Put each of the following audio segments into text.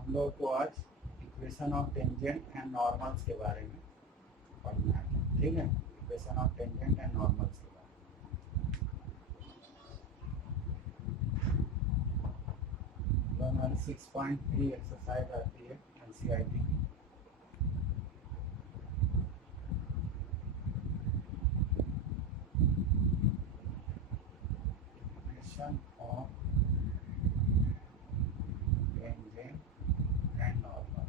हम लोग को आज equation of tangent and normals के बारे में पढ़ना है, ठीक है। Equation of tangent and normals के बारे में हमारी 6.3 एक्सरसाइज आती है एनसीईआरटी की। Equation of tangent and normal.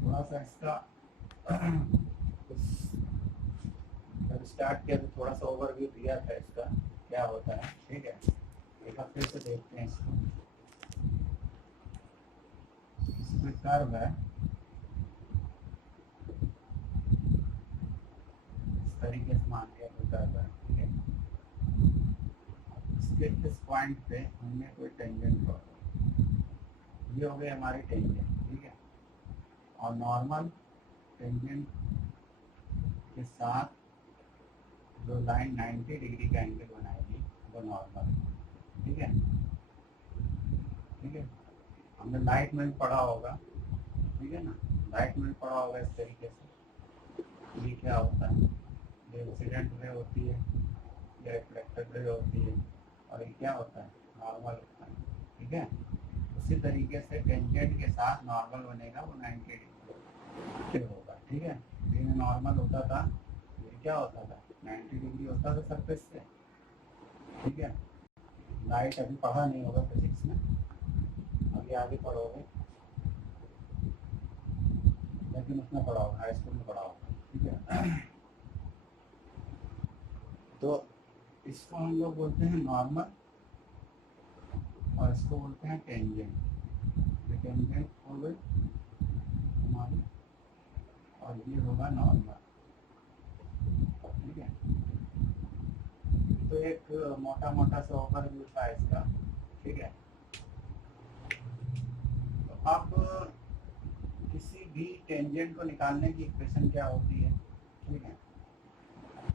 थोड़ा सा इसका कुछ जब स्टार्ट किया तो थोड़ा सा ओवरव्यू दिया था इसका क्या होता है, ठीक है। एक बार फिर से देखते हैं इसको। इसमें कर्व है, इस तरीके से मान लिया कोई कर्व है, ठीक है। इसके इस पॉइंट पे हमने कोई टेंजेंट ड्रॉ किया, ये हो गए हमारे टेंजेंट, ठीक है। और नॉर्मल टेंजेंट के साथ जो लाइन 90 डिग्री का एंगल बनाएगी वो नॉर्मल, ठीक है। ठीक है, हमने लाइट में भी पढ़ा होगा, ठीक है ना। लाइट में भी पढ़ा होगा इस तरीके से। ये क्या होता है, ये इंसिडेंट रे होती है, ये रिफ्लेक्टेड रे होती है, और ये क्या होता है, नॉर्मल होता है, ठीक है। उसी तरीके से टेंजेंट के साथ नॉर्मल बनेगा, वो 90 डिग्री होगा, ठीक है। ये नॉर्मल होता था, ये क्या होता था, 90 डिग्री होता था सरफेस से, ठीक है। लाइट अभी पढ़ा नहीं होगा फिजिक्स में, अभी आगे पढ़ोगे, लेकिन उसमें पढ़ा होगा, हाई स्कूल में पढ़ा होगा, ठीक है। तो इसको हम लोग बोलते हैं नॉर्मल और इसको बोलते हैं टेंजेंट। ये टेंजेंट हो गई हमारी और ये होगा नॉर्मल, ठीक है। तो एक मोटा मोटा सा ओवरव्यू था इसका, ठीक है। तो अब किसी भी टेंजेंट को निकालने की इक्वेशन क्या होती है, ठीक है।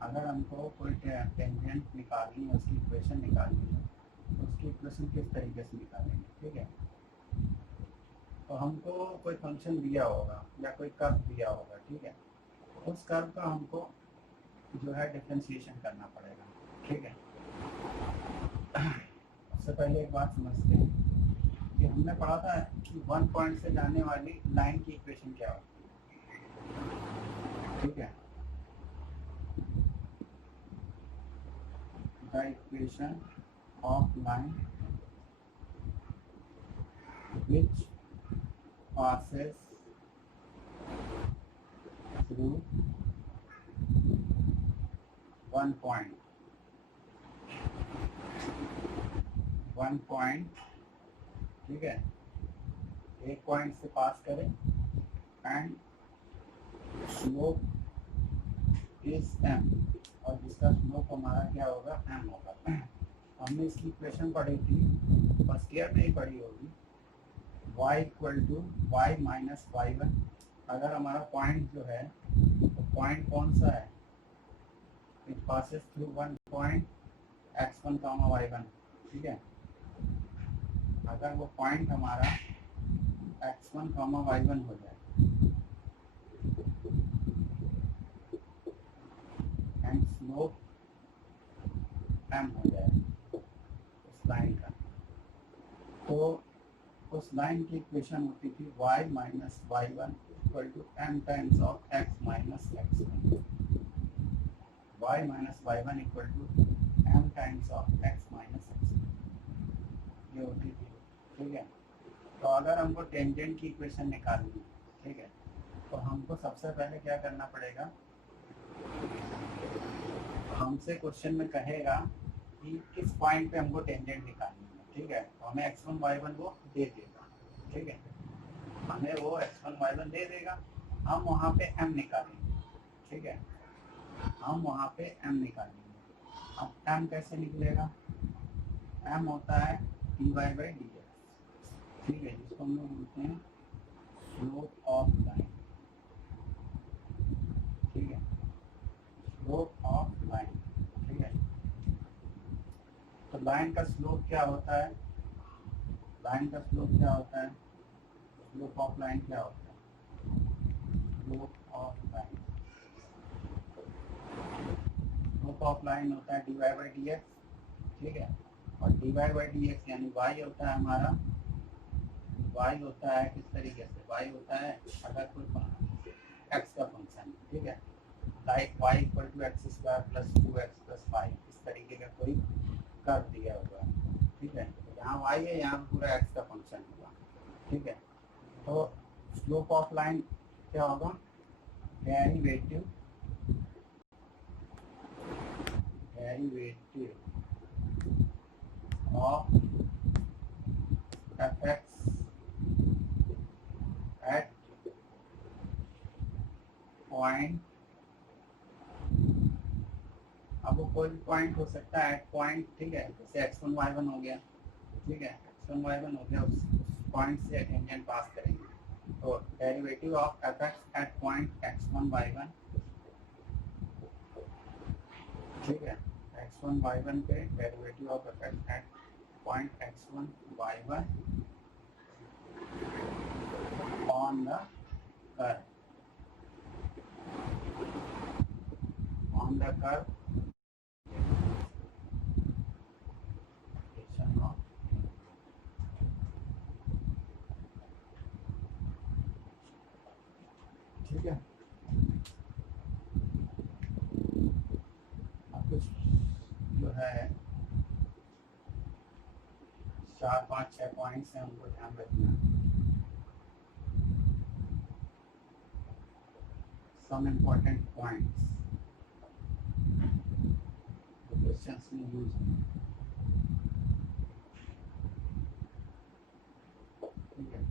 अगर हमको कोई टेंजेंट निकालनी है, उसकी इक्वेशन निकालनी है, तो उसकी इक्वेशन किस तरीके से निकालेंगे, ठीक है। तो हमको कोई फंक्शन दिया होगा या कोई कर्व दिया होगा, ठीक है। उस कर्व का हमको जो है डिफरेंशिएशन करना पड़ेगा, ठीक है। उससे पहले एक बात समझते हैं कि हमने पढ़ा था कि 1 पॉइंट से जाने वाली लाइन की इक्वेशन क्या होती है, ठीक है। The equation of line which passes through one point, ठीक है। एक पॉइंट से पास करें एंड स्लोप इज m, और जिसका स्लोप हमारा क्या होगा, m होगा। हमने इसकी इक्वेशन पढ़ी थी, फर्स्ट ईयर में ही पढ़ी होगी, y equal to y minus y1। अगर हमारा पॉइंट जो है, तो पॉइंट कौन सा है, it passes through one point x1 comma y1, ठीक है। अगर वो पॉइंट हमारा x1 कामा y1 हो जाए एंड स्लोप m हो जाए उस लाइन का, तो उस लाइन की इक्वेशन होती थी y minus y1 equal to m times of x minus x1। y minus y1 equal to m times of x minus x1, ये होती थी, ठीक है। तो अगर हमको टेंजेंट की इक्वेशन निकालनी है, ठीक है, तो हमको सबसे पहले क्या करना पड़ेगा, हमसे क्वेश्चन में कहेगा कि किस पॉइंट पे हमको टेंजेंट निकालनी है, ठीक है। तो हमें x1 y1 वो दे देगा, ठीक है। हमें वो x1 y1 दे देगा, हम वहाँ पे m निकालेंगे, ठीक है। हम वहाँ पे m निकालेंगे। अब m कैसे निकलेगा, m होता है dy बाई dx, ठीक है, जिसको हम लोग बोलते हैं स्लोप ऑफ लाइन, ठीक है, स्लोप ऑफ लाइन, ठीक है। तो लाइन का स्लोप क्या होता है? लाइन का स्लोप क्या होता है? स्लोप ऑफ लाइन क्या होता है? Slope of line, slope of line होता है dy बाई डी एक्स, ठीक है। और dy बाई डी एक्स यानी y होता है हमारा, y होता है किस तरीके से? y होता है अगर कोई x का फंक्शन है, ठीक है, like y equal to x square plus 2x plus 5, इस तरीके का कोई कर्व दिया हुआ है, ठीक है। तो यहाँ y है, यहाँ पूरा x का फंक्शन होगा, ठीक है। तो स्लोप ऑफ लाइन क्या होगा? Derivative of f x at point, अब वो कोई पॉइंट हो सकता है एट पॉइंट, ठीक है, जैसे x1 y1 हो गया, ठीक है, x1 y1 हो गया, उस पॉइंट से टेंजेंट पास करेंगे। तो derivative of f x at point x1 y1, ठीक है, x1 y1 पे derivative of f x at point x1 y1 on the curve, on the curve ठीक है। अब कुछ जो है 4-5-6 पॉइंट्स हैं, उनको ध्यान रखना। सम इम्पोर्टेंट पॉइंट्स क्वेश्चंस में यूज हैं, ठीक है।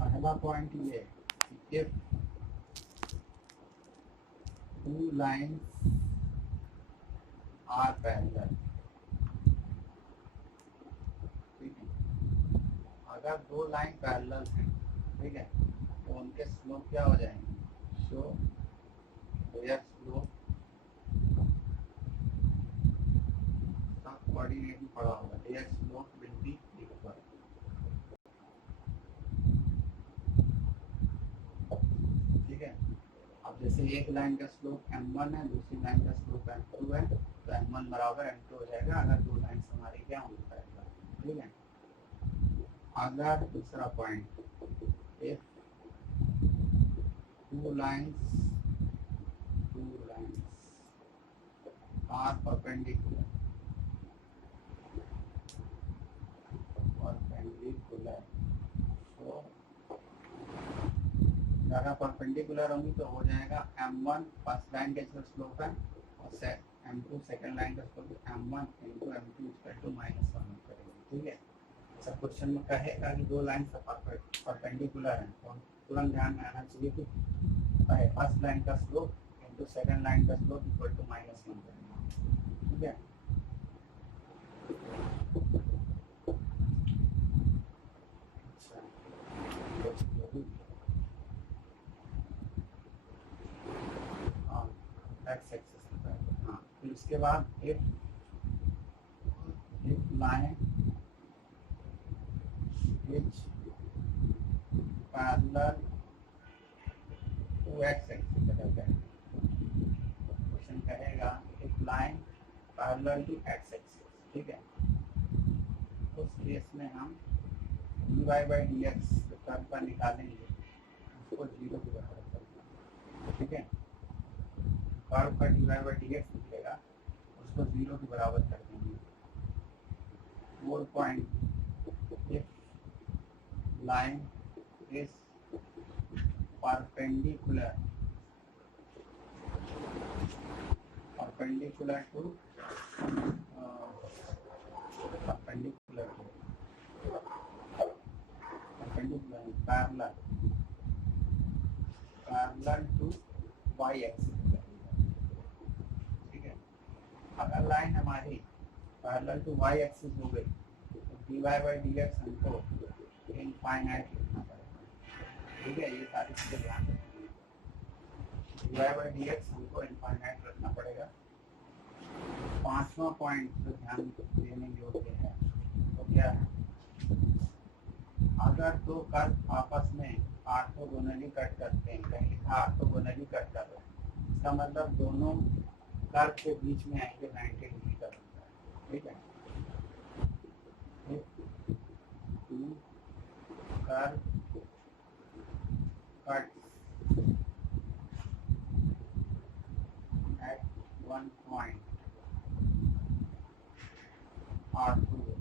पहला पॉइंट ये, if two lines are parallel, ठीक है, अगर दो लाइन पैरेलल हैं, ठीक है, तो उनके स्लोप क्या हो जाएंगे? सो देयर स्लोप, सब कोऑर्डिनेट में पड़ा होगा, their slope will be equal, ठीक है। अब जैसे एक लाइन का स्लोप m1 है, दूसरी लाइन का स्लोप m2 है, तो m1 बराबर m2 हो जाएगा अगर दो लाइन हमारी क्या होंगी पैरेलल, ठीक है। अगर दूसरा point, if two lines are perpendicular, तो अगर परपेंडिकुलर होंगी तो हो जाएगा m1 फर्स्ट लाइन का जो स्लोप है और m2 सेकंड लाइन का slope, m1 into m2 equal to -1 करेंगे, ठीक है। सब क्वेश्चन में कहेगा कि दो लाइन परपेंडिकुलर हैं, तो तुरंत ध्यान में आना चाहिए कि फर्स्ट लाइन का स्लोप इंटू सेकंड लाइन का स्लोप इक्वल टू -1 करेंगे, ठीक है। एक्स एक्सिस, हाँ, फिर उसके बाद if line which parallel to x axis बदल करें, क्वेश्चन कहेगा if line parallel to x axis, ठीक है, उस केस में हम dy by d x curve पर निकालेंगे, उसको 0 के बराबर करेंगे, ठीक है। कर्व पर dy बाई डी एक्स निकलेगा, उसको 0 के बराबर कर देंगे। 4 point, if line is perpendicular to parallel to y axis, ठीक है। अगर लाइन हमारी पैरेलल टू y एक्सिस हो गई तो dy बाई डी एक्स हमको इनफाइनाइट लिखना पड़ेगा, ठीक है। ये सारी चीज़ें ध्यान रखनी है। dy बाई डी एक्स हमको इनफाइनाइट रखना पड़ेगा। पांचवा पॉइंट जो ध्यान देने योग्य है वो क्या है, अगर दो कर्व आपस में ऑर्थोगोनली कट करते हैं, कहीं लिखा ऑर्थोगोनली कट कर रहे हैं, इसका मतलब दोनों कर्व के बीच में एंगल 90 डिग्री का बनता है। ठीक है, two curve cut at one point orthogonal,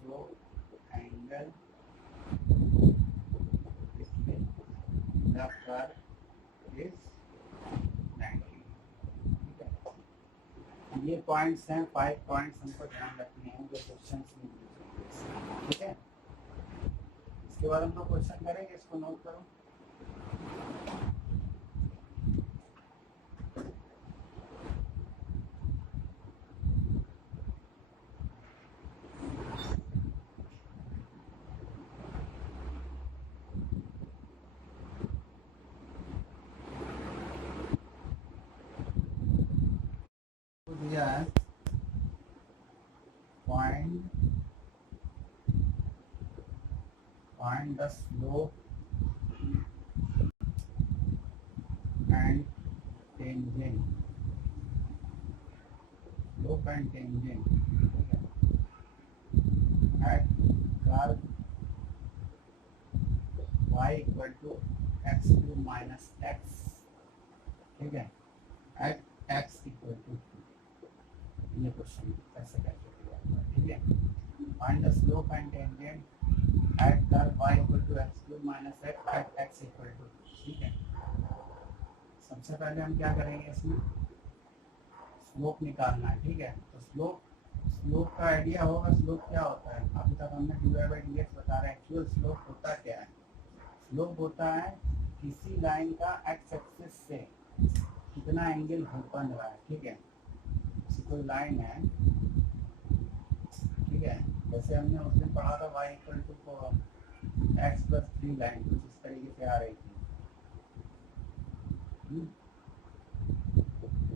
so angle between the curve is 90। ठीक है, ये पॉइंट्स हैं, 5 पॉइंट्स हमको ध्यान रखने हैं जो क्वेश्चन में पूछे। ठीक है, इसके बाद हम लोग क्वेश्चन करेंगे, इसको नोट करो। दिया है find the slope and tangent, slope and tangent at curve y equal to x cube minus x। ठीक है, at x equal to 2। ये क्वेश्चन कैसे कैसे किया। ठीक है, find the slope and tangent at curve y equal to x cube minus x at x equal to 2। ठीक है, सबसे पहले हम क्या करेंगे, इसमें स्लोप निकालना है। ठीक है, तो स्लोप का आइडिया होगा। स्लोप क्या होता है, अभी तक हमने dy बाई डी एक्स बता रहे हैं। एक्चुअल स्लोप होता क्या है, स्लोप होता है किसी लाइन का एक्स एक्सिस से कितना एंगल बन रहा है। ठीक है, जैसे कोई लाइन है, ठीक है, जैसे हमने उस दिन पढ़ा था y equal to x plus 3 line कुछ इस तरीके से आ रही थी।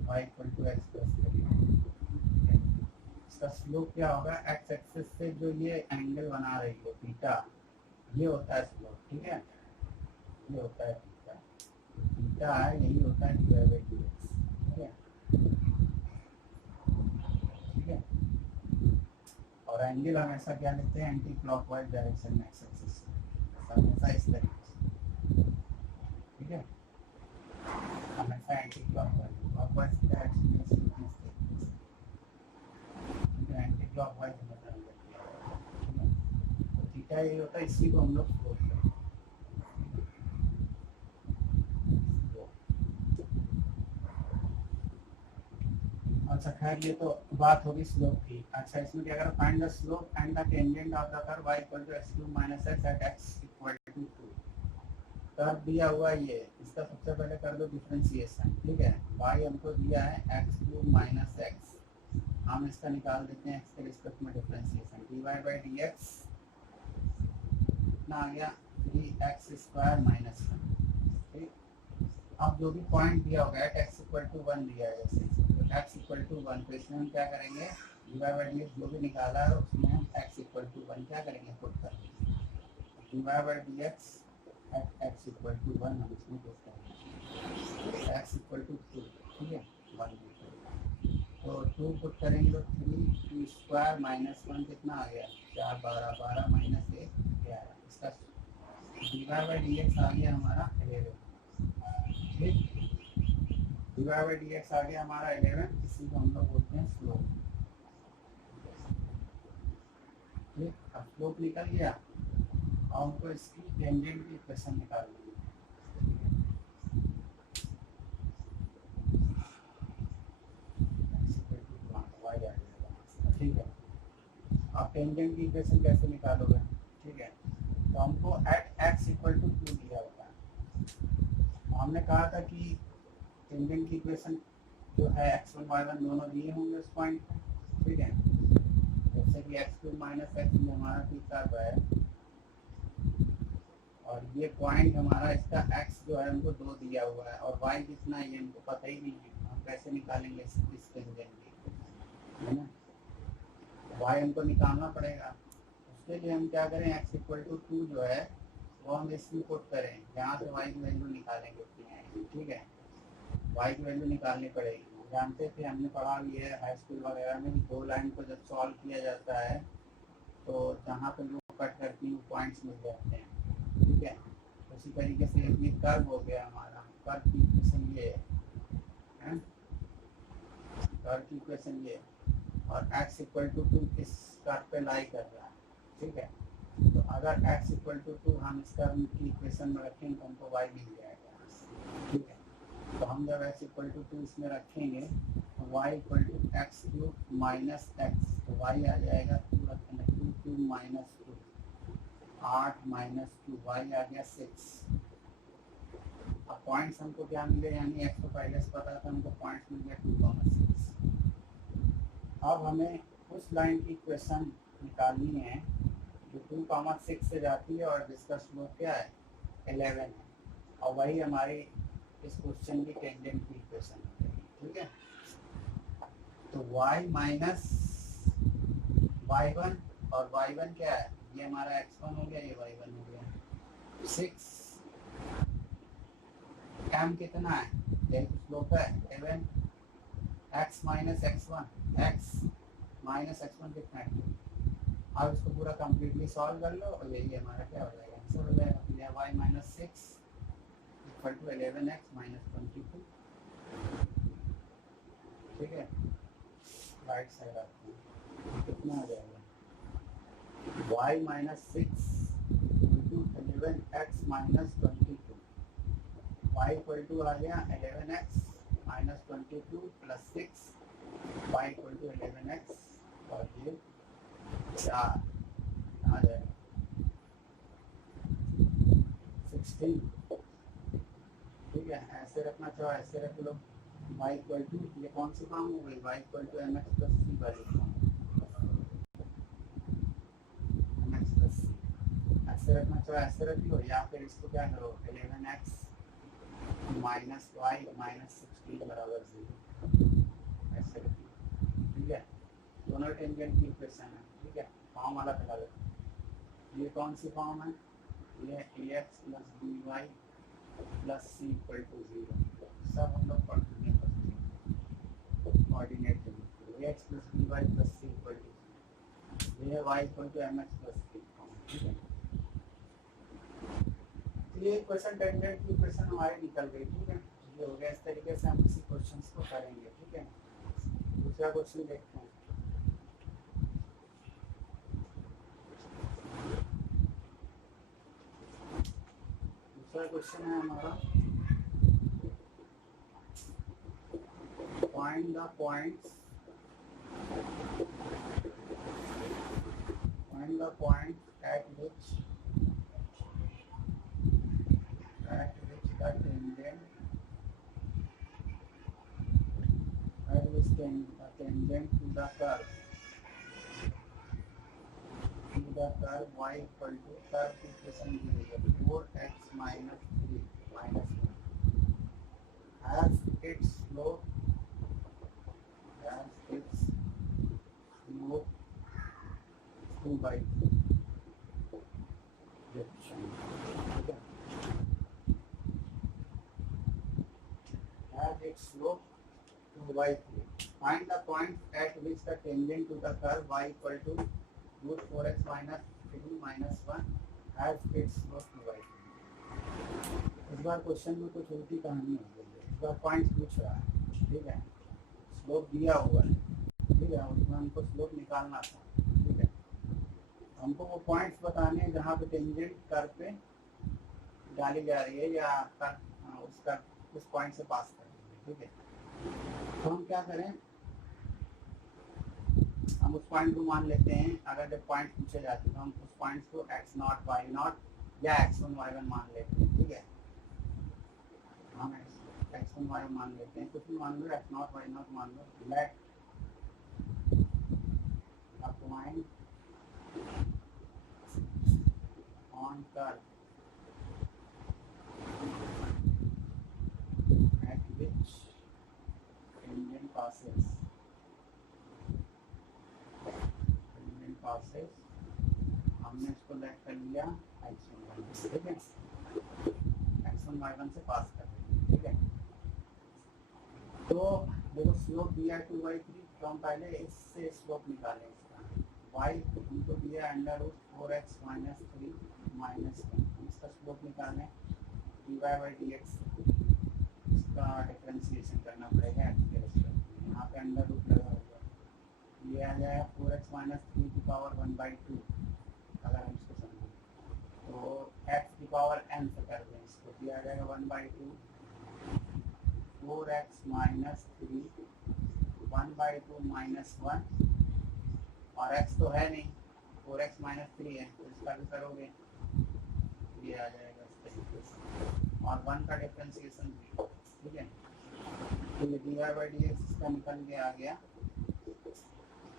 y equal to x plus 3, इसका स्लोप क्या होगा, एक्स एक्सिस से जो ये एंगल बना रही है थीटा, ये होता है स्लोप। ठीक है, ये होता है थीटा, थीटा है, यही होता है dy बाई डी एक्स। ठीक है, ठीक है, और एंगल हमेशा क्या लेते हैं, एंटी क्लॉकवाइज डायरेक्शन में एक्स एक्सिस से, हमेशा इस तरीके से। ठीक है, हमेशा एंटी क्लॉकवाइज डायरेक्शन में इस तरीके से, एंटी क्लॉकवाइज हमेशा लेते हैं। तो थीटा ये होता है, इसी को हम लोग स्लोप करते हैं। अच्छा खैर, ये तो बात होगी स्लोप की। अच्छा, इसमें क्या करें, find the slope and the tangent of the curve y equal to x cube minus x at x equal to 2। Curve दिया हुआ ये, इसका सबसे पहले कर दो डिफरेंशिएशन। ठीक है, y हमको दिया है x क्यूब माइनस x, हम इसका निकाल देते हैं x के रिस्पेक्ट में differentiation. dy by d x कितना आ गया, 3x स्क्वायर माइनस 1। ठीक, अब जो भी पॉइंट दिया होगा एट x इक्वल टू 1 दिया है, जैसे x इक्वल टू 1, तो इसमें हम क्या करेंगे, dy बाई डी एक्स जो भी निकाला है उसमें हम x इक्वल टू 1 क्या करेंगे, पुट कर देंगे। dy by d x at x equal to 1 हम इसमें पुट करेंगे, x इक्वल टू 2। ठीक है, 1 तो 2 पुट करेंगे तो 3 स्क्वायर माइनस 1 कितना आ गया, 4 12 12 माइनस 1 11। इसका dy बाई डी एक्स आ गया हमारा 11। ठीक, dy बाई डी एक्स आ गया हमारा 11, इसी को हम लोग बोलते हैं स्लोप। ठीक, अब स्लोप निकल गया और हमको इसकी टेंजेंट की इक्वेशन निकालनी है। ठीक है, आप टेंजेंट की इक्वेशन कैसे निकालोगे। ठीक है, तो हमको एट एक्स इक्वल टू 2 दिया होता है। हमने कहा था कि टेंजेंट की इक्वेशन जो है x1 y1 दोनों दिए होंगे उस पॉइंट। ठीक है, तो जैसे कि एक्स क्यूब माइनस एक्स ये हमारा थीटा है, और ये पॉइंट हमारा इसका एक्स जो है हमको 2 दिया हुआ है और वाई कितना है ये हमको पता ही नहीं है, हम कैसे निकालेंगे इस टेंजेंट की, है ना। वाई हमको निकालना पड़ेगा, उसके लिए हम क्या करें, एक्स इक्वल टू 2 जो है वो हम इसमें पुट करें, यहाँ से वाई की वैल्यू निकालेंगे उतनी आएगी, ठीक है। वाई की वैल्यू निकालनी पड़ेगी, जानते थे, हमने पढ़ा भी है हाई स्कूल वगैरह में, 2 लाइन को जब सॉल्व किया जाता है तो जहाँ पर वो कट करती हैं पॉइंट्स मिल जाते हैं, ठीक है। उसी तरीके से ये कर्व हो गया हमारा, कर्व की इक्वेशन ये है, कर्व की इक्वेशन ये, और x इक्वल टू 2 इस कर्व पे लाई कर रहा है, ठीक है। तो अगर x इक्वल टू 2 हम इस कर्व की इक्वेशन में रखेंगे तो हमको y मिल जाएगा, ठीक है। तो हम जब x इक्वल टू 2 इसमें रखेंगे तो y equal to x cube minus x, तो y आ जाएगा 2 रखेंगे, 2 क्यूब माइनस 2, 8 माइनस 2, y आ गया 6। अब पॉइंट्स हमको क्या मिले, यानी x को पहले से पता था, हमको पॉइंट्स मिल गया 2,6। अब हमें उस लाइन की इक्वेशन निकालनी है जो 2,6 से जाती है और जिसका स्लोप क्या है 11 है, और वही हमारी इस क्वेश्चन की टेंजेंट की इक्वेशन है, ठीक है। तो y माइनस y1, और y1 क्या है, ये हमारा x1 हो गया, ये y1 हो गया, 6 m कितना है, यही स्लोप है 11, x minus x1, x minus x1 कितना है 2। अब इसको पूरा कम्प्लीटली सॉल्व कर लो और यही हमारा क्या हो जाएगा, आंसर हो जाएगा y minus 6 equal to 11x minus 22, ठीक है। राइट साइड आते हैं, कितना आ जाएगा y minus 6 equal to 11x minus 22, y equal to आ गया 11x minus 22 plus 6, y equal to 11x और ये 4 आ जाएगा 16, ठीक है। ऐसे रखना चाहो ऐसे रख लो, y इक्वल टू, ये कौन सी फॉर्म हो गई, y equal to mx plus C वाली फॉर्म, mx प्लस सी, ऐसे रखना चाहो ऐसे रख लो, या फिर इसको क्या करो 11x माइनस y माइनस 16 बराबर 0, ऐसे रख लो, ठीक है। दोनों टेंजेंट की इक्वेशन है, ठीक है, फॉर्म अलग अलग है। ये कौन सी फॉर्म है, ये ax plus by plus C equal to 0, सब हम लोग पढ़ चुके हैं coordinate limit, ax plus by plus C equal to, ये है y equal to mx plus C, ठीक है। ये क्वेश्चन टेंजेंट की इक्वेशन हमारी निकल गई, ठीक है। ये हो गया, इस तरीके से हम इसी क्वेश्चंस को करेंगे, ठीक है। दूसरा क्वेश्चन देखते हैं। दूसरा क्वेश्चन है हमारा, find the points at which the tangent to the curve y equal to curve equation 4x minus 3 minus 1 has its slope 2 by 2, has its slope 2 by 3. Find the point at which the tangent to the curve y equal to root 4x minus 3 minus 1 has its slope 2 by 3. इस बार question में कुछ उल्टी कहानी हो गई है, इस बार point पूछ रहा है, ठीक है। स्लोप दिया हुआ है, ठीक है, उसमें हमको स्लोप निकालना था, ठीक है। हमको वो पॉइंट्स बताने जहाँ पे टेंजेंट कर्व पे डाली जा रही है या उसका उस पॉइंट से पास कर रही है, ठीक है। तो हम क्या करें, हम उस पॉइंट को मान लेते हैं, अगर जब पॉइंट पूछे जाते हैं तो हम उस पॉइंट को x0 y0 या x1 y1 मान लेते हैं, ठीक है। हम x1 y मान लेते हैं, कुछ भी मान लो, x0 y0 मान लो, लेट आपको point on curve at which tangent passes हमने इसको लेट कर लिया x1 ठीक है, x1 y1 से पास कर देंगे ठीक है। तो देखो स्लोप दिया 2/3, तो हम पहले इससे स्लोप निकालें इसका y हमको दिया √4x - 3 - 1, इसका स्लोप निकालें dy/dx, इसका डिफरेंशिएशन करना पड़ेगा x के रिस्पेक्ट, यहाँ पे अंडर रूट लगा हुआ ये आ जाएगा 4x - 3 की पावर 1/2, अगर हम इसको समझें तो x की पावर n से कर दें इसको, दिया जाएगा 1/2 4x - 3 1/2 -1, और x तो है नहीं 4x - 3 है, तो इसका भी करोगे ये आ जाएगा इस तरीके से, और 1 का डिफरेंशिएशन ठीक है। तो ये dy/dx इसका निकल के आ गया,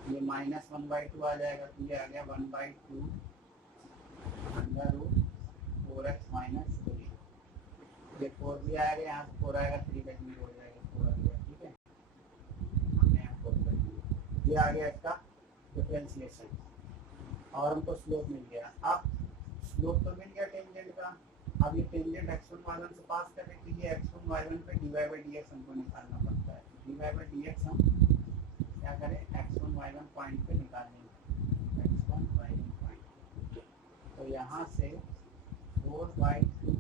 ये -1/2 आ जाएगा, तो ये आ गया 1/2 √4x - 3, ये 4 भी आएगा, यहाँ से 4 आएगा 3 का जीरो हो जाएगा 4 आ गया ठीक है, हमने यहाँ 4 कर दिया, ये आ गया इसका डिफरेंशिएशन, और हमको स्लोप मिल गया। अब स्लोप तो मिल गया टेंजेंट का, अब ये टेंजेंट x1 y1 से पास करने के लिए x1 y1 पे dy/dx हमको निकालना पड़ता है, dy/dx हम क्या करें x1 y1 पॉइंट पे निकालेंगे, x1 y1 पॉइंट, तो यहाँ से 4/2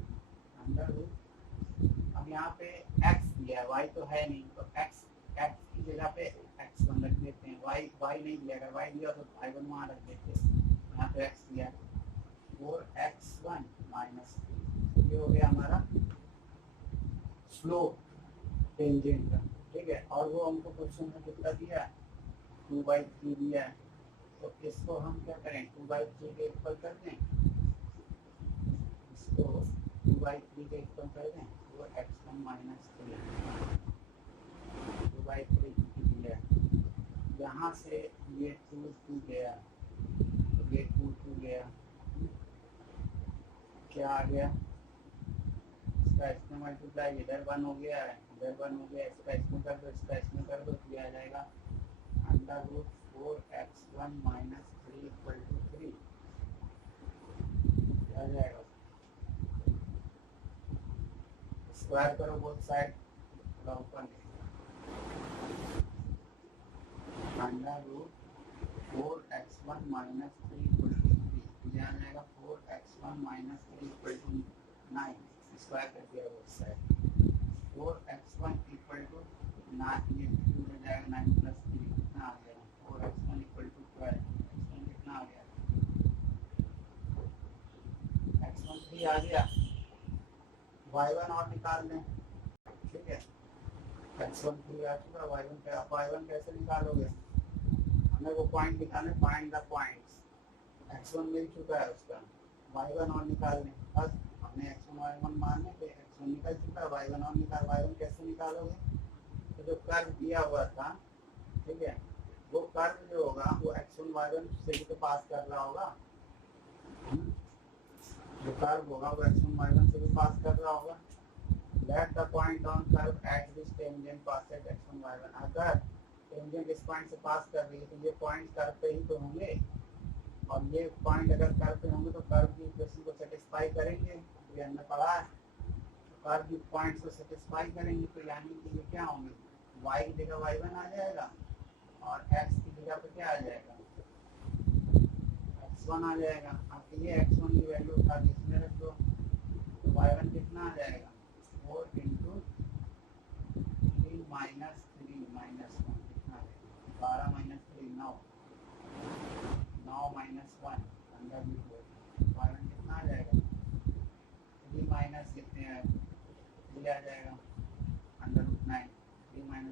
अंडर रूट, अब यहाँ पे x दिया है y तो है नहीं, तो x की जगह पे x1 रख देते हैं, y नहीं दिया, अगर y दिया तो y1 वहाँ रख देते हैं, यहाँ पे x दिया 4x1 - 3, ये हो गया हमारा स्लोप टेंजेंट का ठीक है। और वो हमको क्वेश्चन में कितना दिया है 2/3 दिया है, तो इसको हम क्या करें 2/3 के इक्वल कर दें, इसको 2/3 के इक्वल कर दें, वो x1 - 3 2/3 दिया है, यहाँ से ये 2 गया, तो ये 2 गया, क्या आ गया इसका इसमें मल्टीप्लाई, इधर 1 हो गया है, इधर 1 हो गया, इसका इसमें कर दो, इसका इसमें कर दो, तो आ जाएगा √4x1 - 3 = 3 आ जाएगा, स्क्वायर करो बोथ साइड, थोड़ा ऊपर √4x1 - 3 = 3, आ जाएगा 4x1 - 3 = 9, स्क्वायर कर दिया बोथ साइड, 4x1 = 9, ये हो जाएगा 9 + 3 कितना आ गया 4x1 = 12, x1 कितना आ गया x1 3 आ गया, y1 और निकाल दें ठीक है, x1 3 आ चुका, y1 क्या, y1 कैसे निकालोगे, हमें वो पॉइंट निकालने, फाइंड द पॉइंट्स, x1 मिल चुका है उसका, y1 और निकालने, बस हमने x1 y1 माने तो x1 निकल चुका है, y1 और निकाल, y1 कैसे निकालोगे, तो जो कर्व दिया हुआ था ठीक है, वो कर्व जो होगा वो x1 y1 से भी तो पास कर रहा होगा, जो कर्व होगा वो x1 y1 से भी पास कर रहा होगा, let the point on curve at which tangent passes x1 y1, अगर टेंजेंट इस पॉइंट से पास कर रही है तो ये पॉइंट कर्व पे ही तो होंगे, और ये पॉइंट अगर कर्व पे होंगे तो कर्व की इक्वेशन को सेटिस्फाई करेंगे, ये हमने पढ़ा है, तो कर्व की पॉइंट्स को सेटिस्फाई करेंगे, तो यानी कि ये क्या होंगे y की जगह y1 आ जाएगा, और x की जगह पे क्या आ जाएगा x1 आ जाएगा, अब ये x1 की वैल्यू उठा के इसमें रख दो, तो y1 कितना आ जाएगा 4 × 3 - 3 - 1 कितना 12 - 3 9, 9 - 1 अंदर भी y1 कितना आ जाएगा 3 माइनस कितने हैं, ये आ जाएगा √9, 3 - 1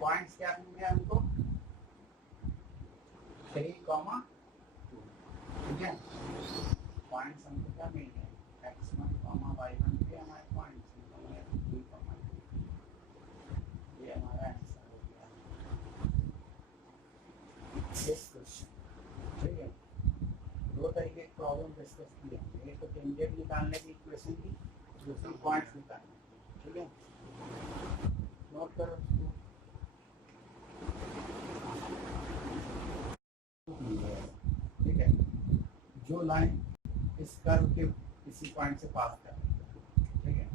पॉइंट्स क्या मिल हमको 3, 2 ठीक है, पॉइंट्स हमको क्या मिल गए x1, y1 के हमारे पॉइंट्स 3, 2, ये हमारा आंसर हो गया। प्रॉब्लम डिस्कस की है। एक तो टेंजेंट निकालने की इक्वेशन थी, दूसरी पॉइंट्स निकालने, ठीक है, नोट करो इसको। ठीक है, जो लाइन इस कर्व के किसी पॉइंट से पास कर, ठीक है,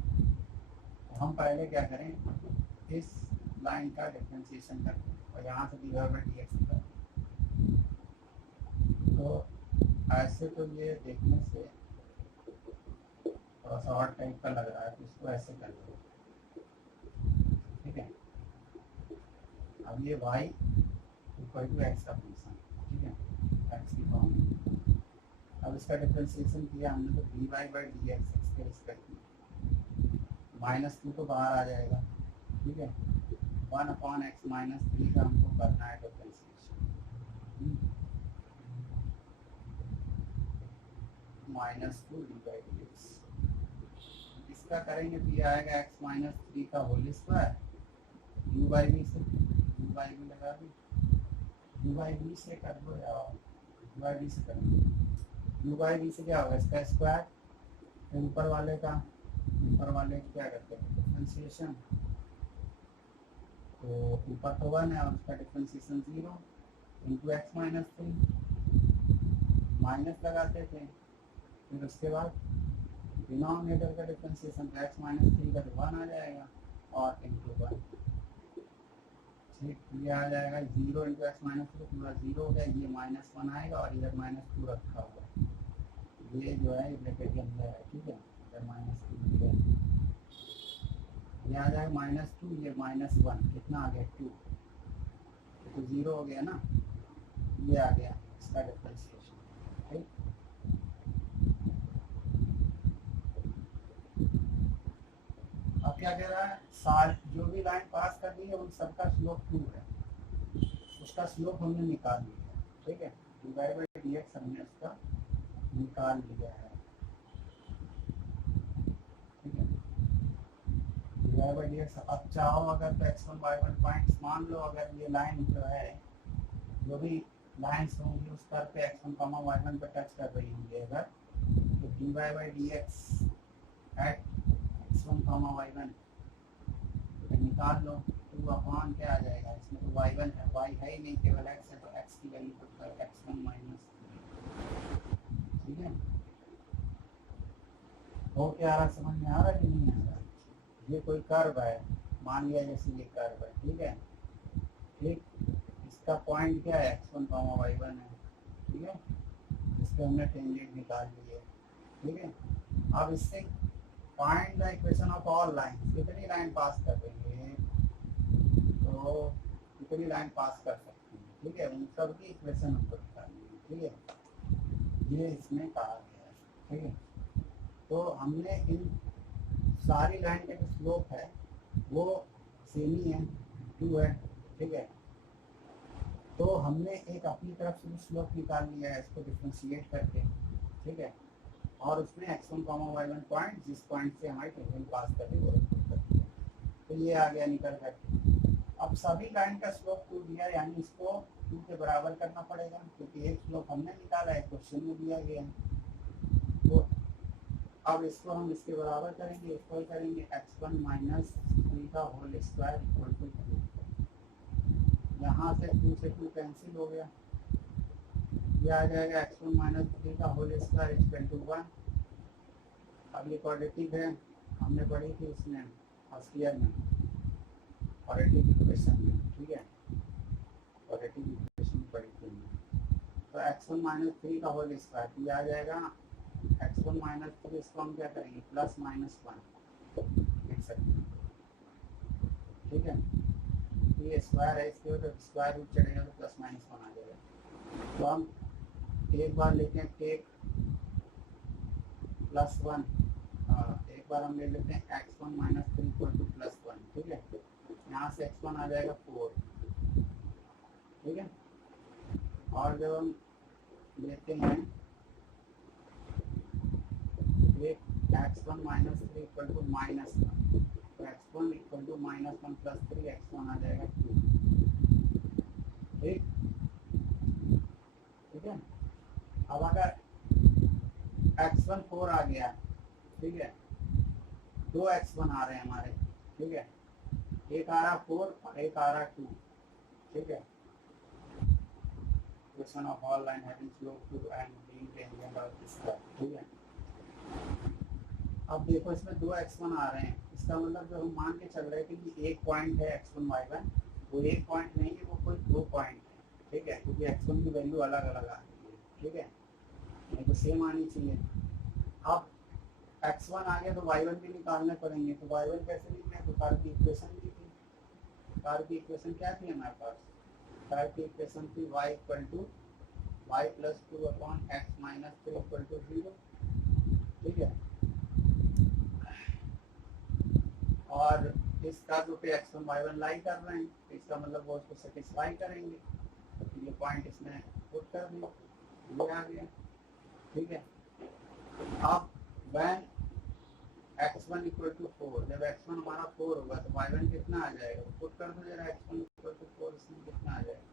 तो हम पहले क्या करें, इस लाइन का डिफरेंशिएशन करते हैं और यहाँ से d y by d x निकालते हैं। तो ऐसे तो ये देखने से थोड़ा सा और टाइप का लग रहा है, तो इसको ऐसे कर लो, ठीक है। अब ये y इक्वल टू एक्स का फंक्शन, ठीक है, एक्स की फॉर्म में। अब इसका डिफरेंशिएशन किया हमने, तो d y by d x x के रिस्पेक्ट में, -2 तो बाहर आ जाएगा, ठीक है, 1/x -3 का हमको करना है differentiation, -2 d by d x. इसका करेंगे तो ये आएगा x -3 का whole square, u by v से, u बाई वी लगा दी, u बाई वी से कर दो या u बाई वी से कर दो। u बाई वी से क्या होगा, इसका स्क्वायर, फिर ऊपर वाले का, ऊपर वाले क्या करते हैं डिफरेंशिएशन, तो ऊपर तो 1 है और उसका डिफरेंशिएशन 0 इंटू एक्स -3, माइनस लगाते थे, फिर उसके बाद डिनोमिनेटर का डिफरेंशिएशन x -3 का तो 1 आ जाएगा और इंटू 1, ठीक, ये आ जाएगा 0 इंटू एक्स -3 पूरा 0 हो गया, ये -1 आएगा और इधर -2 रखा हुआ है, ये जो है ब्रैकेट के अंदर है, ठीक है, इधर -2 ये आ जाएगा -2, ये -1 कितना आ गया 2, तो 0 हो गया ना, ये आ गया इसका डिफरेंशिएशन, ठीक। अब क्या कह रहा है, जो भी लाइन पास कर रही है उन सबका स्लोप 2 है, उसका स्लोप हमने निकाल लिया है, ठीक है, d y by d x हमने उसका निकाल लिया है, ठीक है, d y by d x. अब चाहो अगर तो x1 y1 पॉइंट्स मान लो, अगर ये लाइन जो है, जो भी लाइन्स होंगी उस पर पे x1 y1 पे टच कर रही होंगी अगर, तो d y by d x at x1 y1 निकाल लो, 2 अपॉन क्या आ जाएगा, इसमें तो y1 है, y है ही नहीं, केवल x है, तो x की वैल्यू पुट कर x1 माइनस, ठीक है, हो क्या आ रहा, समझ में आ रहा है कि नहीं आ रहा। ये कोई कर्व है, मान लिया जैसे ये कर्व है, ठीक है, ठीक, इसका पॉइंट क्या है x1 y1 है, ठीक है, इसके हमने टेंजेंट निकाल लिए, ठीक है। अब इससे find the equation of all line, कितनी लाइन पास कर रही है, तो कितनी लाइन पास कर सकती है, ठीक है, उन सब की इक्वेशन हमको निकालनी है, ठीक है, ये इसमें कहा गया है, ठीक है। तो हमने इन सारी लाइन का जो स्लोप है वो सेम ही है, 2 है, ठीक है, तो हमने एक अपनी तरफ से भी स्लोप निकाल लिया है इसको डिफरेंशिएट करके, ठीक है, और उसमें x1 y1 पॉइंट, जिस पॉइंट से हमारी टेंजेंट पास कर रही है वो रखते हैं, तो ये आ गया निकल करके। अब सभी लाइन का स्लोप 2 दिया, यानी इसको 2 के बराबर करना पड़ेगा, क्योंकि एक स्लोप हमने निकाला है, क्वेश्चन में दिया गया है, तो अब इसको हम इसके बराबर करेंगे, इक्वल करेंगे x1 -3 का होल स्क्वायर इक्वल टू 2, यहाँ से 2 से 2 कैंसिल हो गया, ये आ जाएगा x1 -3 का होल स्क्वायर इक्वल टू 1। अब ये क्वाड्रेटिक है, हमने पढ़ी थी उसमें फर्स्ट ईयर में क्वाड्रेटिक इक्वेशन में, ठीक है, क्वाड्रेटिक इक्वेशन पढ़ी थी, तो x1 -3 का होल स्क्वायर, ये आ जाएगा x1 -3, इसको हम क्या करेंगे +-1 लिख सकते हैं, ठीक है, ये स्क्वायर है, इसके ऊपर स्क्वायर रूट चढ़ेगा तो +-1 आ जाएगा, तो हम एक बार लेते हैं टेक +1, एक बार हम ले लेते हैं x1 -3 = +1, ठीक है, यहाँ से x1 आ जाएगा 4, ठीक है, और जब हम लेते हैं एक x1 -3 = -1, तो x1 = -1 + 3 x1 आ जाएगा 2, ठीक, ठीक है। अब अगर x1 4 आ गया, ठीक है, दो x1 आ रहे हैं हमारे, ठीक है, एक आ रहा 4 और एक आ रहा 2, ठीक है। Question of all line having slope 2 and being tangent of this curve, ठीक है। अब देखो इसमें दो x1 आ रहे हैं, इसका मतलब जो हम मान के चल रहे थे कि एक पॉइंट है x1 y1, वो एक पॉइंट नहीं है, वो कोई दो पॉइंट है, ठीक है, क्योंकि x1 की वैल्यू अलग अलग आ रही है, ठीक है, नहीं तो सेम आनी चाहिए। अब x1 आ गया तो y1 भी निकालने पड़ेंगे, तो y1 कैसे लिखना है, तो कार्व की इक्वेशन लिखी, कार्व की इक्वेशन क्या थी हमारे पास, कार्व की इक्वेशन थी y equal to y plus 2 upon x minus 3 equal to 0, ठीक है। और इस कर्व पे x1 y1 लाई कर रहे हैं, तो इसका मतलब वो उसको सेटिस्फाई करेंगे, तो ये पॉइंट इसमें पुट कर दिया, ये आ गया, ठीक है। अब व्हेन x1 इक्वल टू 4, जब x1 हमारा 4 होगा तो y1 कितना आ जाएगा, पुट कर दो जरा, x1 इक्वल टू 4 इसमें कितना आ जाएगा,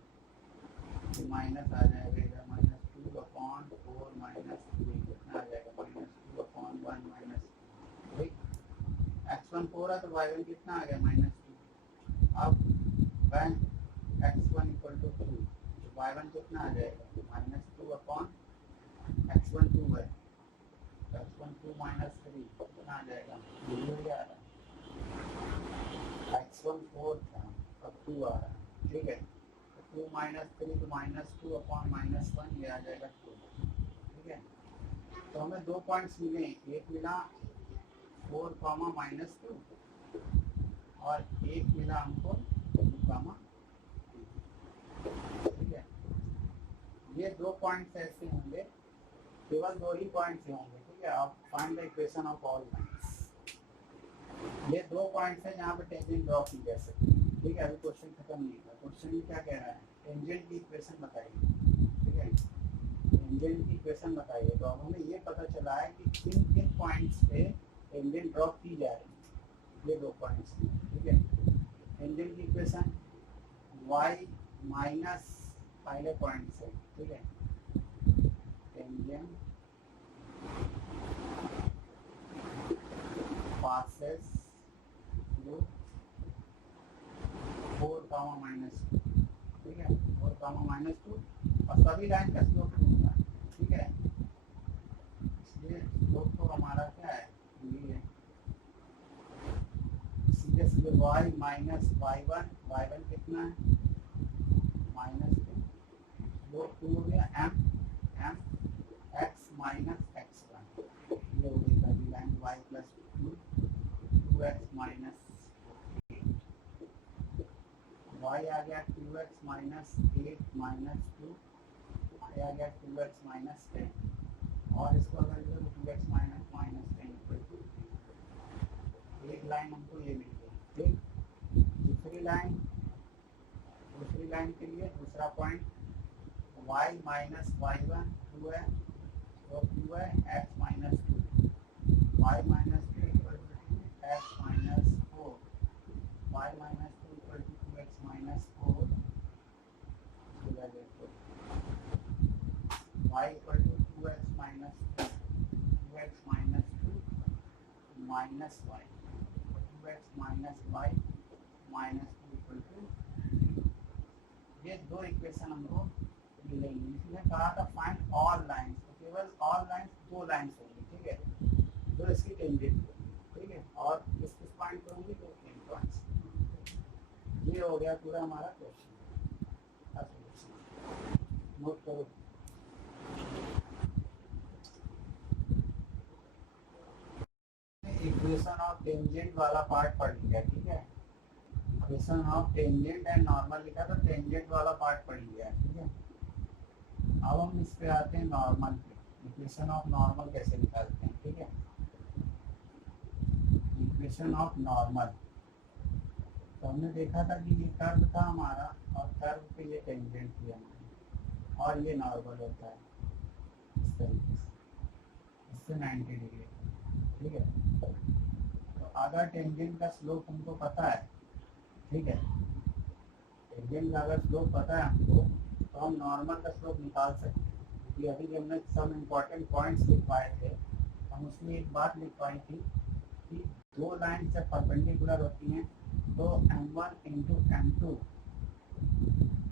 तो माइनस आ जाएगा, माइनस 2 अपॉन 4 माइनस 3 कितना आ जाएगा, माइनस 2 अपॉन 1 माइनस, ठीक, x1 4 है तो y1 कितना आ गया, माइनस 2। अब व्हेन x1 इक्वल टू 2, तो y1 कितना आ जाएगा, माइनस 2 अपॉन x1 2 है, x1 2 माइनस 3 कितना आ जाएगा, 0 ही आ रहा है, x1 4 था अब 2 आ रहा है, ठीक है, तो 2 माइनस 3 तो माइनस 2 अपॉन माइनस 1 ये आ जाएगा 2, ठीक है। तो हमें दो पॉइंट्स मिले, एक मिला 4 कॉमा माइनस 2 और एक मिला हमको 2 कॉमा, ठीक है। ये दो पॉइंट्स ऐसे होंगे, केवल दो ही पॉइंट्स होंगे, ठीक है। आप find the equation of all lines, ये दो पॉइंट्स हैं जहाँ पे टेंजेंट ड्रॉ की जा सकती है, ठीक है। अभी क्वेश्चन खत्म नहीं हुआ, क्वेश्चन में क्या कह रहा है, टेंजेंट की इक्वेशन बताइए, ठीक है, टेंजेंट की इक्वेशन बताइए। तो अब हमें ये पता चला है कि किन किन पॉइंट्स पे टेंजेंट ड्रॉ की जा रही है, ये दो पॉइंट्स, ठीक है। टेंजेंट की इक्वेशन y माइनस पहले पॉइंट से, ठीक है, tangent passes through 4 comma minus 2, ठीक है, 4 कामा माइनस 2 और सभी लाइन का स्लोप 2 होगा, ठीक है। इसलिए स्लोप तो हमारा क्या है, ये है, सीधे सीधे y माइनस y1 कितना है, माइनस 2, स्लोप 2 हो गया, m x माइनस x1, ये हो गई पहली line, y plus 2x minus, y आ गया 2x माइनस 8 माइनस 2, y आ गया 2x माइनस 10, और इसको अगर इधर 2x minus minus 10 equal to, एक लाइन हमको ये मिल गई, ठीक। दूसरी लाइन के लिए दूसरा पॉइंट y माइनस y1 2 है और 2 है x minus 2, y minus 2 equal to x minus 4, y minus 2 equal to 2x minus 4, y equal to 2x minus 2, 2x minus 2 minus y, 2x minus y minus 2 equal to, ये दो equation हमको मिलेंगी। इसलिए कहा था फाइंड ऑल लाइंस, तो केवल all lines दो लाइंस होंगी, ठीक है, जो इसकी टेंजेंट होगी, ठीक है, और किस किस पॉइंट पे होंगी, दो तीन पॉइंट्स। ये हो गया पूरा हमारा क्वेश्चन, नोट करो। इक्वेशन ऑफ टेंजेंट वाला पार्ट पढ़ लिया, ठीक है, equation of tangent and normal लिखा तो टेंजेंट वाला पार्ट पढ़ लिया, ठीक है। अब हम इस पे आते हैं नॉर्मल पे, इक्वेशन ऑफ नॉर्मल कैसे निकालते हैं, ठीक है। इक्वेशन ऑफ नॉर्मल, तो हमने देखा था कि ये कर्व था हमारा और कर्व पे ये टेंजेंट थी हमारी, और ये नॉर्मल होता है इस तरीके से, इससे 90 डिग्री, ठीक है। तो अगर टेंजेंट का स्लोप हमको पता है, ठीक है, टेंजेंट का अगर स्लोप पता है हमको, तो हम नॉर्मल का स्लोप निकाल सकते हैं, कि अभी जब हमने सब इम्पोर्टेंट पॉइंट्स लिखवाए थे, हम उसमें एक बात लिखवाई थी कि दो लाइन जब परपेंडिकुलर होती हैं तो m1 into m2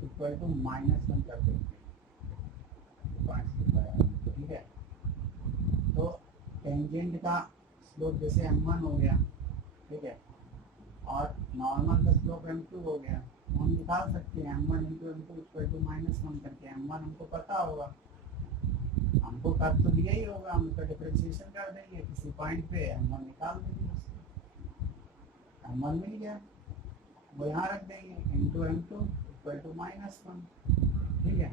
equal to -1 कर देते हैं, पॉइंट्स लिखवाया हमने, ठीक है। तो टेंजेंट का स्लोप जैसे m1 हो गया, ठीक है, और नॉर्मल का स्लोप m2 हो गया, हम निकाल सकते हैं m1 into m2 equal to -1 करके। m1 हमको पता होगा, हमको कर तो दिया ही होगा, हम उसका डिफरेंशिएशन कर देंगे किसी पॉइंट पे, m1 निकाल देंगे, उसको m1 मिल गया, वो यहाँ रख देंगे इंटू m2 इक्वल टू -1, ठीक है।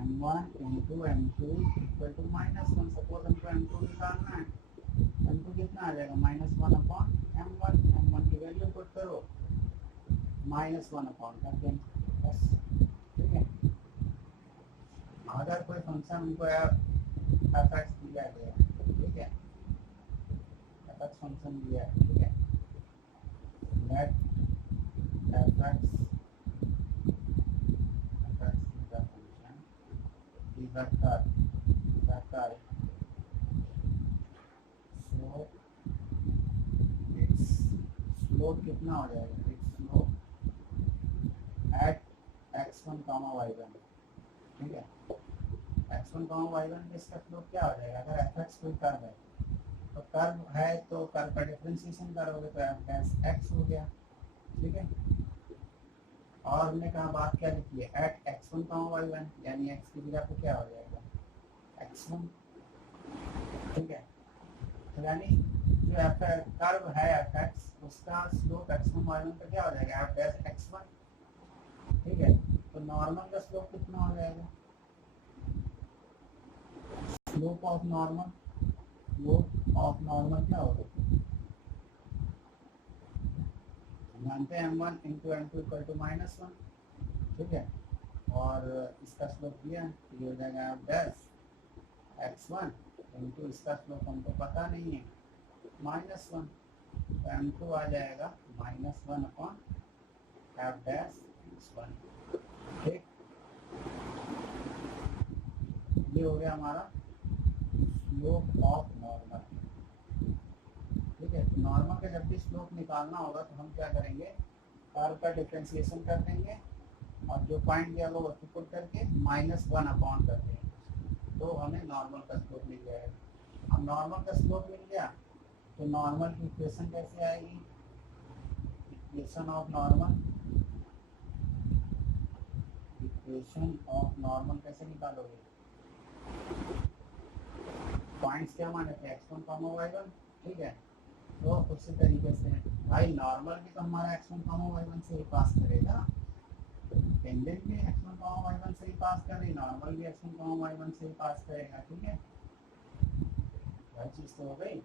m1 into m2 equal to -1, suppose हमको m2 निकालना है, m2 कितना आ जाएगा -1 अपॉन m1, m1 की वैल्यू पुट करो, -1 अपॉन कर देंगे बस, ठीक है। अगर कोई फंक्शन हमको f(x) दिया गया, ठीक है, f(x) फंक्शन दिया है, ठीक है, let f(x) function is vector, so its slope कितना हो जाएगा, its slope at x1, y1, ठीक है, x1, y1 इसका स्लोप क्या हो जाएगा। अगर f(x) कोई कर्व है तो कर्व है तो कर्व का डिफरेंशिएशन करोगे तो f डैश x हो गया, ठीक है। और हमने कहा बात क्या लिखी है, एट x1, y1, यानी x की जगह पे क्या हो जाएगा x1, ठीक है। तो यानी जो f कर्व है f(x) उसका स्लोप x1, y1 का क्या हो जाएगा, f डैश x1, ठीक है। तो नॉर्मल का स्लोप कितना हो जाएगा, slope of normal, slope of normal क्या होगा, जानते हैं m1 into m2 equal to -1, ठीक है, और इसका स्लोप दिया, ये हो जाएगा f डैश x1 इंटू इसका स्लोप हमको पता नहीं है -1, तो m2 आ जाएगा -1 अपॉन f डैश x1, ठीक। ये हो गया हमारा स्लोप ऑफ नॉर्मल, ठीक है। तो नॉर्मल का जब भी स्लोप निकालना होगा तो हम क्या करेंगे, कर्व का डिफरेंशिएशन कर देंगे और जो पॉइंट दिया होगा उसको पुट करके -1 अपॉन कर देंगे, तो हमें नॉर्मल का स्लोप मिल जाएगा। अब नॉर्मल का स्लोप मिल गया तो नॉर्मल की इक्वेशन कैसे आएगी, equation of normal, equation of normal कैसे निकालोगे, पॉइंट्स क्या माने थे x1, y1, ठीक है। तो उसी तरीके से भाई नॉर्मल भी तो हमारा x1, y1 से ही पास करेगा, टेंजेंट भी x1, y1 से ही पास करेगी, नॉर्मल भी x1, y1 से ही पास करेगा, ठीक है। वही चीज़ तो हो गई।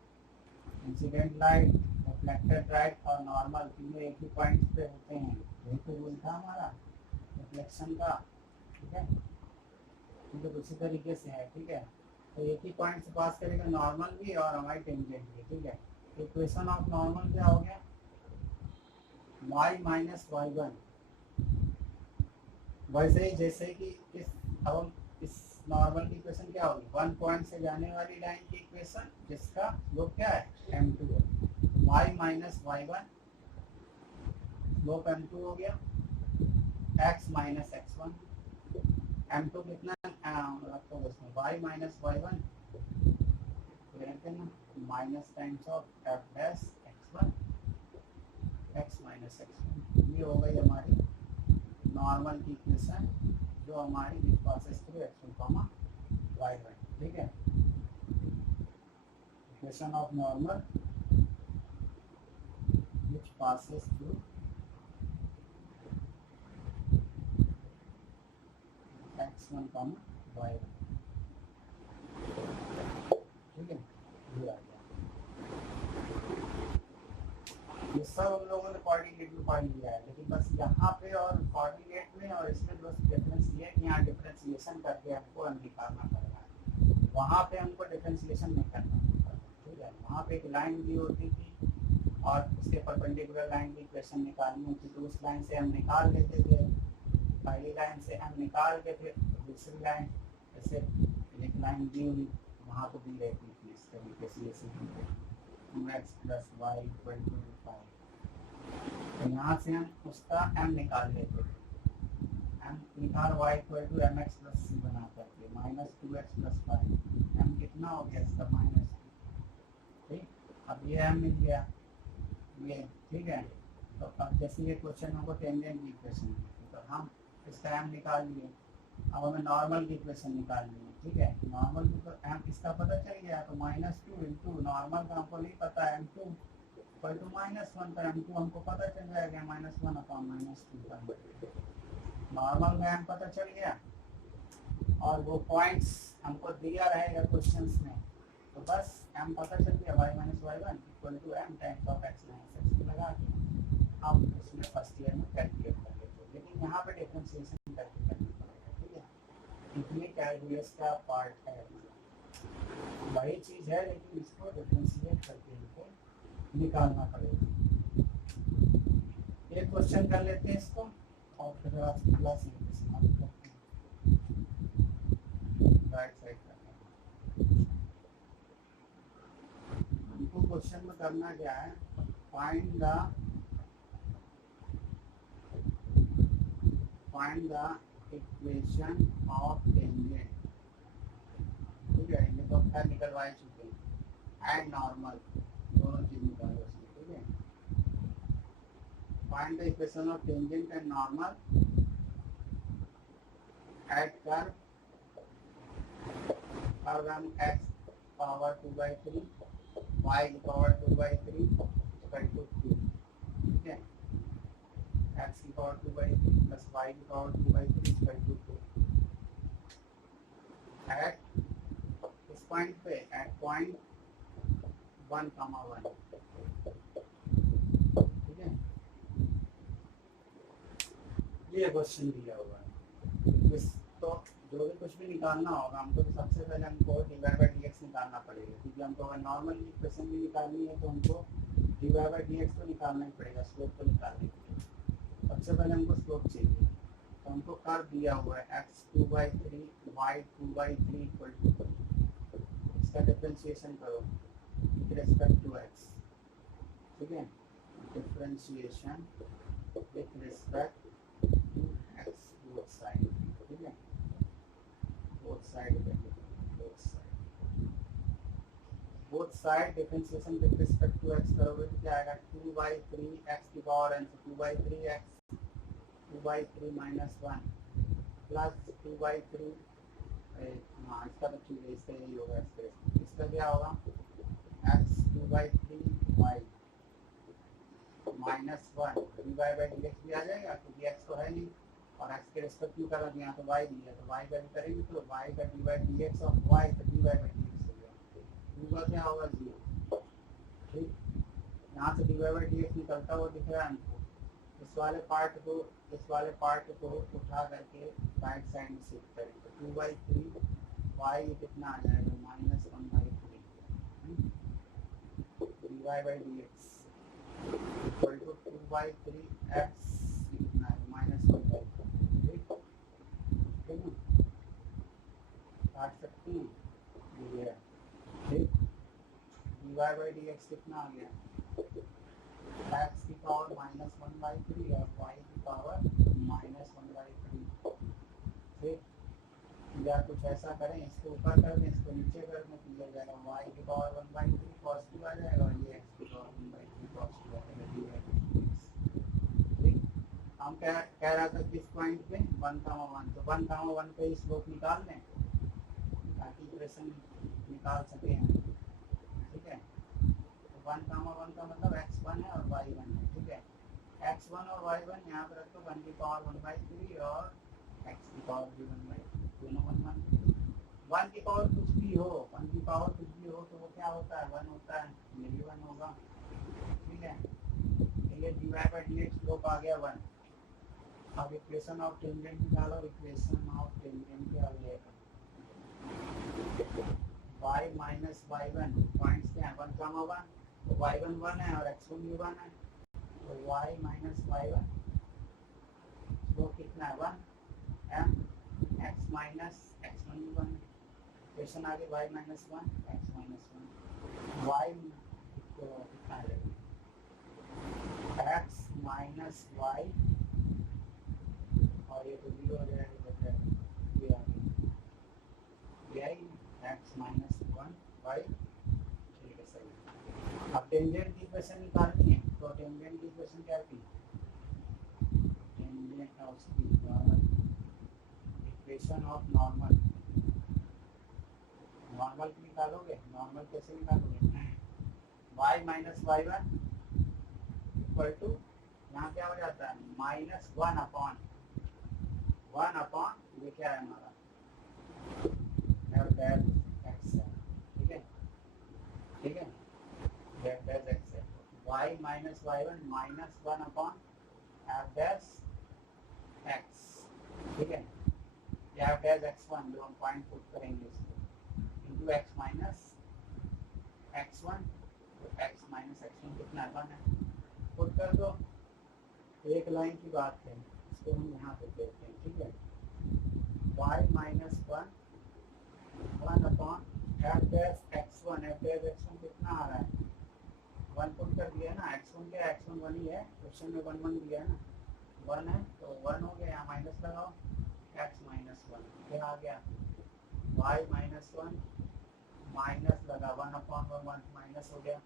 इंसिडेंट लाइट, रिफ्लेक्टेड लाइट और नॉर्मल तीनों एक ही पॉइंट पे होते हैं, यही तो रूल था हमारा रिफ्लेक्शन का, ठीक है। तो उसी तरीके से है, ठीक है। तो एक ही पॉइंट से पास करेगा नॉर्मल भी और हमारी टेंजेंट भी, ठीक है। इक्वेशन ऑफ नॉर्मल क्या हो गया, y माइनस y1, वैसे ही जैसे कि इस, अब हम इस नॉर्मल की इक्वेशन क्या होगी, 1 पॉइंट से जाने वाली लाइन की इक्वेशन जिसका स्लोप क्या है m2 है, y minus y1 slope m2 हो गया, x माइनस x1, m2 कितना रखो उसमें y minus y1 minus times of f dash x1, x minus x1, ये हो गई हमारी नॉर्मल की इक्वेशन जो हमारी पासेस थ्रू x1, y1, ठीक है। Equation of normal which passes through x1, y1, ठीक है। ये आ गया, ये सब हम लोगों ने कोऑर्डिनेट में पढ़ लिया है, लेकिन बस यहाँ पे और कोऑर्डिनेट में और इसमें बस डिफरेंस ये है कि यहाँ डिफरेंशिएशन करके हमको निकालना पड़ेगा, वहाँ पे हमको डिफरेंशिएशन नहीं करना पड़ता, ठीक है। वहाँ पे एक लाइन दी होती थी और उसके परपेंडिकुलर लाइन की इक्वेशन निकालनी होती, तो उस लाइन से हम निकाल लेते थे, पहली लाइन से m निकाल के फिर दूसरी लाइन ऐसे एक लाइन दी हुई वहाँ पर दी रहती थी इस तरीके से ये सीखेंगे 2x + y = 5। तो यहाँ से हम उसका m निकाल लेते थे, m निकाल y = mx + c बना करके -2x + 5 m कितना हो गया इसका -2। ठीक, अब ये m मिल गया ये, ठीक है। तो अब जैसे ये क्वेश्चन हमको टेंजेंट की इक्वेशन है तो हम इसका m निकाल लिए, अब हमें नॉर्मल की इक्वेशन निकालनी है, ठीक है। नॉर्मल की तो m इसका पता चल गया तो -2 इंटू नॉर्मल का हमको नहीं पता है m2 = -1 का m2 हमको पता चल जाएगा -1/-2। नॉर्मल का m पता चल गया और वो पॉइंट्स हमको दिया रहेगा क्वेश्चंस में, तो बस m पता चल गया y - y1 = m times of x - लगा के हम इसमें फर्स्ट ईयर में कैलकुलेट कर लेते हैं, लेकिन यहाँ पे डिफरेंशिएशन करके करना पड़ेगा, ठीक है। इसलिए कैलकुलस का पार्ट है, वही चीज़ है लेकिन इसको डिफरेंशिएट करके हमको निकालना पड़ेगा। एक क्वेश्चन कर लेते हैं इसको और फिर आज की क्लास यहीं समाप्त करते हैं। राइट साइड करना हमको क्वेश्चन में करना क्या है, find the equation of tangent, ठीक है। ये तो खैर निकलवा चुके हैं, एंड नॉर्मल दोनों चीज निकालो उसमें, ठीक है। Find the equation of tangent and normal at curve हम x पावर 2/3 y की पावर 2/3 = 2, ठीक है। x की पावर 2/3 प्लस y की पावर 2/3 = 2 एट इस पॉइंट पे एट पॉइंट 1, 1, ठीक है। ये क्वेश्चन दिया हुआ है, तो जो भी कुछ भी निकालना होगा हमको तो सबसे पहले हमको dy/dx निकालना पड़ेगा, क्योंकि हमको अगर नॉर्मल इक्वेशन भी निकालनी है तो हमको dy/dx तो निकालना ही पड़ेगा, स्लोप तो निकालना ही पड़ेगा। सबसे पहले हमको स्लोप चाहिए, तो हमको कर्व दिया हुआ है x 2/3 y 2/3 = 2। इसका डिफरेंशिएशन करो विद रिस्पेक्ट टू x, ठीक है। Differentiation with respect to x both side, ठीक है। Both side differentiation with respect to x करोगे तो क्या आएगा 2/3 x की पावर n, 2/3 x 2/3 - 1 प्लस 2/3 इसका तो ठीक है, इसका यही होगा। इसका क्या होगा x 2/3 y -1 dy/dx भी आ जाएगा क्योंकि x तो है नहीं और x के रिस्पेक्ट क्यों कर दिया तो y दिया, तो y का भी करेंगे तो y का dy/dx और y का dy/dx हो गया, दूसरा क्या होगा 0, ठीक। यहाँ से dy/dx निकलता हुआ दिख रहा है हमको, इस वाले पार्ट को उठा करके राइट साइड में शिफ्ट करेंगे, 2/3 y कितना आ जाएगा -1/3 dy/dx = 2/3 x कितना है -1/3, ठीक है ना, काट सकते हैं ये, ठीक। dy/dx कितना आ गया x की पावर -1/3 और y की पावर -1/3, ठीक। या कुछ ऐसा करें, इसको ऊपर कर दें, इसको नीचे कर दें, तो हो जाएगा y की पावर 1/3 cos 2 आ जाएगा और ये x की पावर 1/3 cos 2 आ जाएगा dy/dx, ठीक। हम क्या कह रहा था किस पॉइंट पे 1, 1, तो 1, 1 पे स्लोप निकाल दें ताकि इक्वेशन निकाल सकें हम, ठीक है। 1, 1 का मतलब x1 है और y1 है, ठीक है। x1 और y1 यहाँ पर रखो 1 की पावर 1/3 और x की पावर भी 1/3, दोनों 1 की पावर कुछ भी हो, 1 की पावर कुछ भी हो तो वो क्या होता है 1 होता है, ये भी 1 होगा, ठीक है। ये dy/dx स्लोप आ गया 1। अब इक्वेशन ऑफ टेंजेंट निकालो, इक्वेशन ऑफ टेंजेंट क्या हो जाएगा y - y1 पॉइंट्स क्या है 1, 1, तो y1 1 है और x1 भी 1 है, तो y - y1 स्लोप कितना है 1, m x minus x one भी वन, क्वेश्चन आगे y minus one x minus one, y को कितना है एक्स माइनस वाई, और ये तो जीरो हो जाएगा, ये आ गया एक्स माइनस वन वाई, ठीक है सही। अब टेंजेंट की इक्वेशन निकालनी है, तो टेंजेंट की इक्वेशन क्या थी, tangent of normal, equation of normal, normal निकालोगे, नॉर्मल कैसे निकालोगे, y minus y one equal to, यहाँ क्या हो जाता है माइनस वन अपॉन ये क्या है हमारा एफ डैश एक्स है, ठीक है ठीक है, एफ डैश एक्स है, y minus y one minus one upon f dash x, ठीक है, एफ डैश एक्स वन जो हम पॉइंट पुट करेंगे इसको into x minus x one, तो एक्स माइनस एक्स वन कितना है, वन है, पुट कर दो, एक लाइन की बात है, इसको हम यहाँ पे देखते हैं, ठीक है, y minus one upon f dash x one, F dash x one कितना आ रहा है, वन पुट कर दिया ना, एक्स वन क्या एक्स वन वन ही है, क्वेश्चन में वन वन दिया है ना, वन है तो वन हो गया, यहाँ माइनस लगाओ, एक्स माइनस वन क्या आ गया, y माइनस वन माइनस लगा one upon one, one minus हो गया,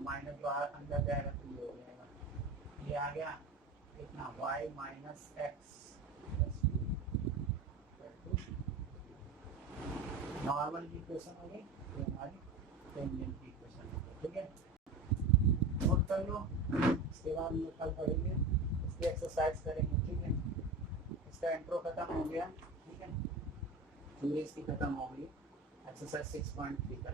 माइनस बाहर अंदर जाएगा तो ये हो जाएगा, ये आ गया कितना y माइनस एक्स नॉर्मल की इक्वेशन हो गई, ये हमारी टेंजेंट की इक्वेशन हो गई, ठीक है, नोट कर लो, इसके बाद हम कल पढ़ेंगे, इसकी एक्सरसाइज करेंगे, ठीक है, इसका इंट्रो खत्म हो गया, ठीक है, थ्योरी इसकी खत्म हो गई, एक्सरसाइज 6.3 का